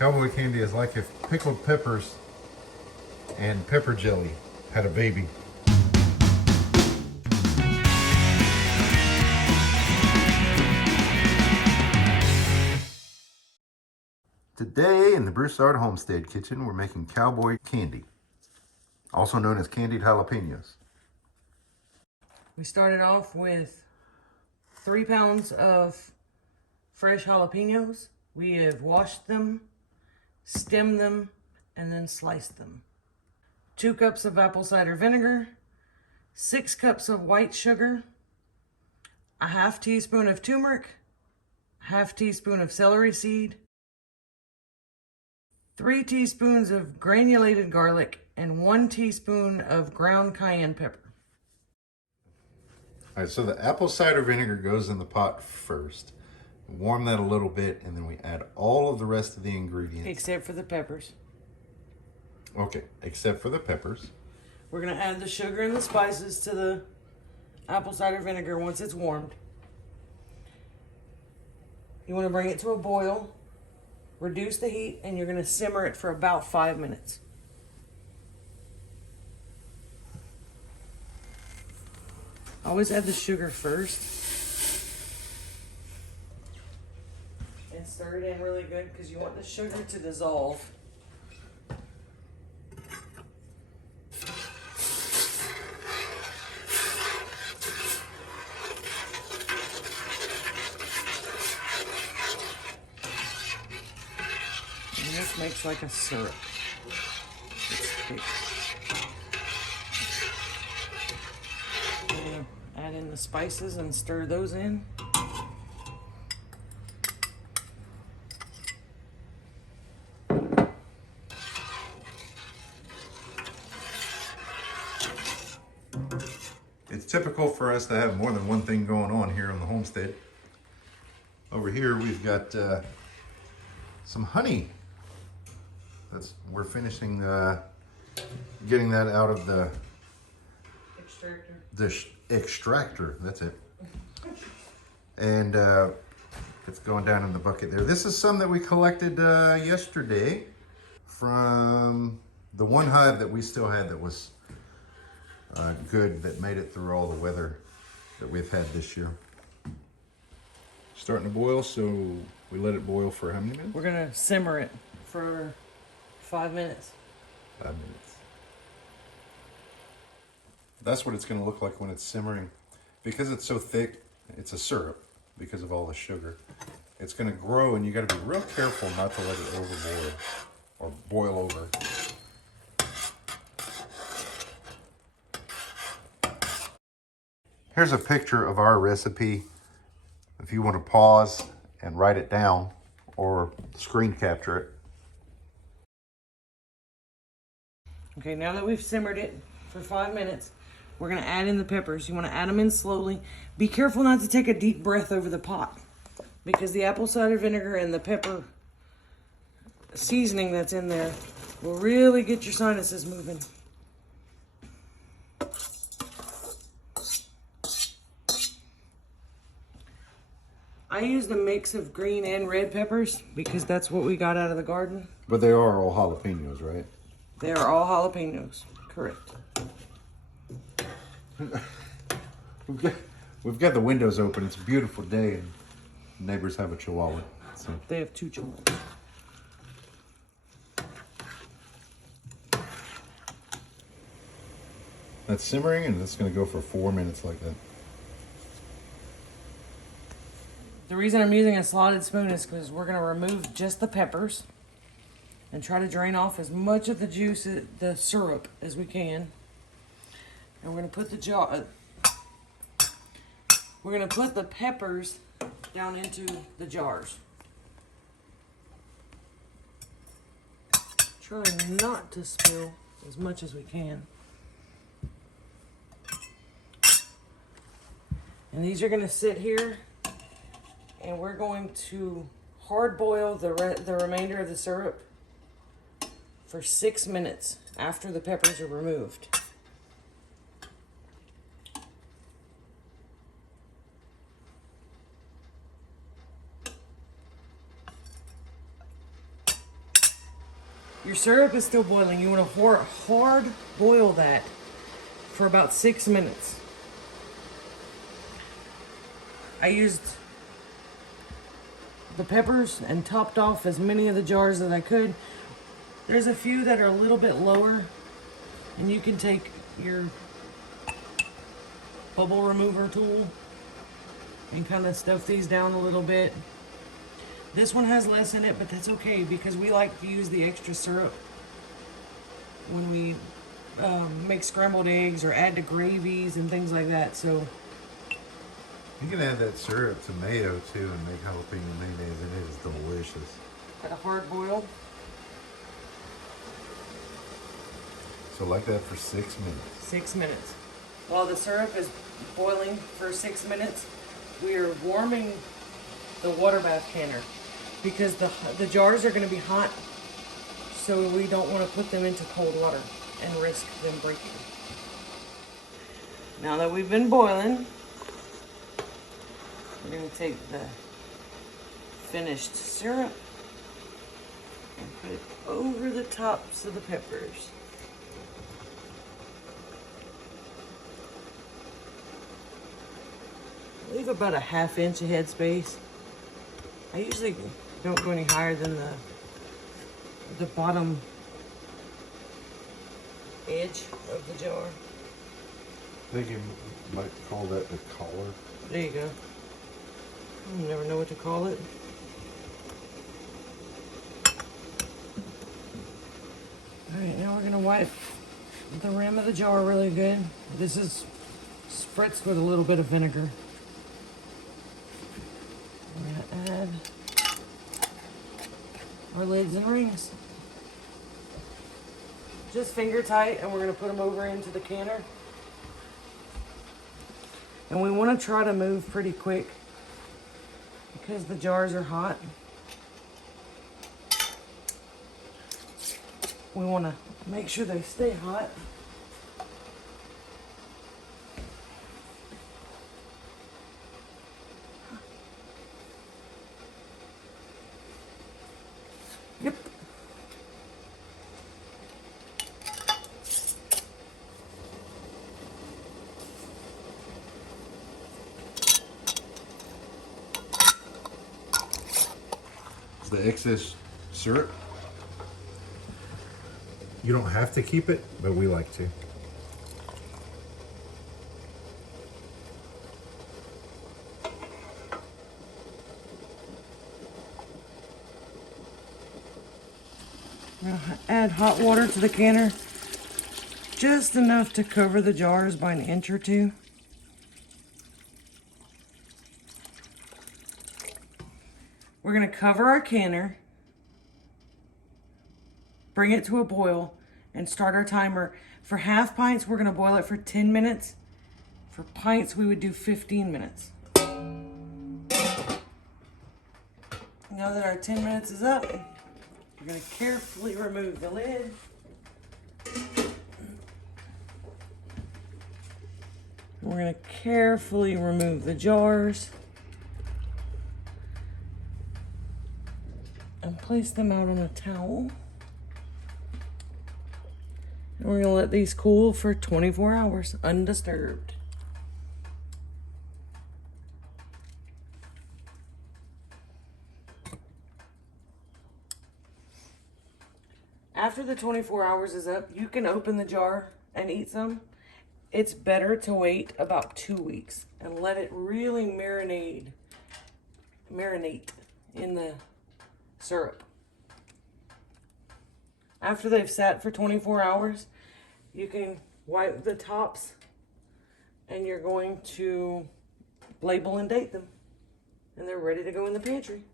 Cowboy candy is like if pickled peppers and pepper jelly had a baby. Today in the Broussard Homestead kitchen, we're making cowboy candy, also known as candied jalapenos. We started off with 3 pounds of fresh jalapenos. We have washed them, stemmed them, and then sliced them. 2 cups of apple cider vinegar, 6 cups of white sugar, a half teaspoon of turmeric, half teaspoon of celery seed, 3 teaspoons of granulated garlic, and 1 teaspoon of ground cayenne pepper. All right, so the apple cider vinegar goes in the pot first. Warm that a little bit, and then we add all of the rest of the ingredients. Except for the peppers. Okay, except for the peppers. We're going to add the sugar and the spices to the apple cider vinegar once it's warmed. You want to bring it to a boil, reduce the heat, and you're going to simmer it for about 5 minutes. Always add the sugar first. And stir it in really good because you want the sugar to dissolve. And this makes like a syrup. It's thick. Add in the spices and stir those in. It's typical for us to have more than one thing going on here on the homestead. Over here we've got some honey. We're finishing getting that out of the extractor. That's it. And it's going down in the bucket there. This is some that we collected yesterday from the one hive that we still had that was good, that made it through all the weather that we've had this year. Starting to boil, so we let it boil for how many minutes? We're gonna simmer it for 5 minutes. 5 minutes. That's what it's going to look like when it's simmering. Because it's so thick, it's a syrup because of all the sugar. It's going to grow, and you got to be real careful not to let it overboil or boil over. Here's a picture of our recipe. If you want to pause and write it down or screen capture it. Okay, now that we've simmered it for 5 minutes, we're gonna add in the peppers. You wanna add them in slowly. Be careful not to take a deep breath over the pot because the apple cider vinegar and the pepper seasoning that's in there will really get your sinuses moving. I used a mix of green and red peppers because that's what we got out of the garden. But they are all jalapenos, right? They are all jalapenos, correct. We've got the windows open. It's a beautiful day, and neighbors have a chihuahua. So. They have 2 chihuahuas. That's simmering, and that's going to go for 4 minutes like that. The reason I'm using a slotted spoon is because we're going to remove just the peppers and try to drain off as much of the juice, the syrup, as we can. And we're going to put the peppers down into the jars. Try not to spill as much as we can. And these are going to sit here, and we're going to hard boil the remainder of the syrup for 6 minutes after the peppers are removed. Your syrup is still boiling. You want to hard boil that for about 6 minutes. I used the peppers and topped off as many of the jars that I could. There's a few that are a little bit lower, and you can take your bubble remover tool and kind of stuff these down a little bit. This one has less in it, but that's okay because we like to use the extra syrup when we make scrambled eggs or add to gravies and things like that. So You can add that syrup to mayo too and make jalapeno mayonnaise, and it is delicious. at a hard boil. So like that for 6 minutes. 6 minutes. While the syrup is boiling for 6 minutes, we are warming the water bath canner because the jars are going to be hot, so we don't want to put them into cold water and risk them breaking. Now that we've been boiling, we're going to take the finished syrup and put it over the tops of the peppers. Leave about a ½ inch of headspace. I usually don't go any higher than the bottom edge of the jar. I think you might call that the collar. There you go. You never know what to call it. Alright, now we're gonna wipe the rim of the jar really good. This is spritzed with a little bit of vinegar. We're gonna add our lids and rings. Just finger tight, and we're gonna put them over into the canner. And we wanna try to move pretty quick because the jars are hot. We wanna make sure they stay hot. Yep. The excess syrup, you don't have to keep it, but we like to. We're gonna add hot water to the canner, just enough to cover the jars by an inch or two. We're gonna cover our canner, bring it to a boil, and start our timer. For half pints, we're gonna boil it for 10 minutes. For pints, we would do 15 minutes. Now that our 10 minutes is up, we're gonna carefully remove the lid. We're gonna carefully remove the jars and place them out on a towel. And we're gonna let these cool for 24 hours undisturbed. After the 24 hours is up, you can open the jar and eat some. It's better to wait about 2 weeks and let it really marinate in the syrup. After they've sat for 24 hours, you can wipe the tops and you're going to label and date them. And they're ready to go in the pantry.